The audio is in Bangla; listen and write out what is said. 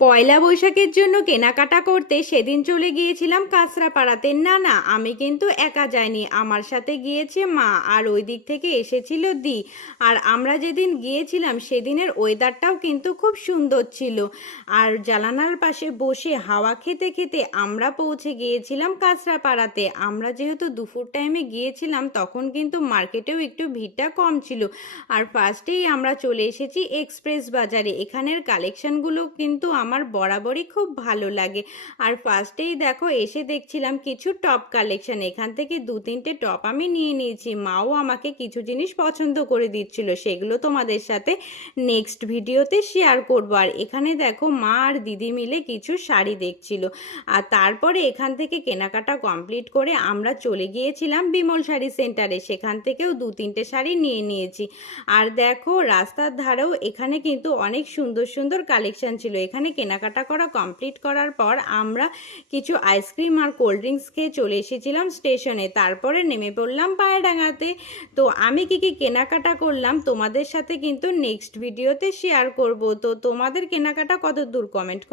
পয়লা বৈশাখের জন্য কেনাকাটা করতে সেদিন চলে গিয়েছিলাম কাঁচরাপাড়াতে। না না, আমি কিন্তু একা যাইনি, আমার সাথে গিয়েছে মা, আর ওই দিক থেকে এসেছিল দি। আর আমরা যেদিন গিয়েছিলাম সেদিনের ওয়েদারটাও কিন্তু খুব সুন্দর ছিল। আর জানালার পাশে বসে হাওয়া খেতে খেতে আমরা পৌঁছে গিয়েছিলাম কাঁচরাপাড়াতে। আমরা যেহেতু দুপুর টাইমে গিয়েছিলাম তখন কিন্তু মার্কেটেও একটু ভিড়টা কম ছিল। আর ফার্স্টেই আমরা চলে এসেছি এক্সপ্রেস বাজারে। এখানের কালেকশনগুলো কিন্তু আমার বরাবরই খুব ভালো লাগে। আর ফার্স্টেই দেখো এসে দেখছিলাম কিছু টপ কালেকশন, এখান থেকে দু তিনটে টপ আমি নিয়ে নিয়েছি। মাও আমাকে কিছু জিনিস পছন্দ করে দিচ্ছিল, সেগুলো তোমাদের সাথে নেক্সট ভিডিওতে শেয়ার করবো। আর এখানে দেখো মা আর দিদি মিলে কিছু শাড়ি দেখছিল। আর তারপরে এখান থেকে কেনাকাটা কমপ্লিট করে আমরা চলে গিয়েছিলাম বিমল শাড়ি সেন্টারে, সেখান থেকেও দু তিনটে শাড়ি নিয়ে নিয়েছি। আর দেখো রাস্তার ধারেও এখানে কিন্তু অনেক সুন্দর সুন্দর কালেকশন ছিল। এখানে কেনাকাটা করা কমপ্লিট করার পর আমরা কিছু আইসক্রিম আর কোল্ড ড্রিঙ্কস খেয়ে চলে এসেছিলাম স্টেশনে। তারপরে নেমে পড়লাম পায়রাডাঙ্গাতে। তো আমি কি কি কেনাকাটা করলাম তোমাদের সাথে কিন্তু নেক্সট ভিডিওতে শেয়ার করব। তো তোমাদের কেনাকাটা কত দূর কমেন্ট করে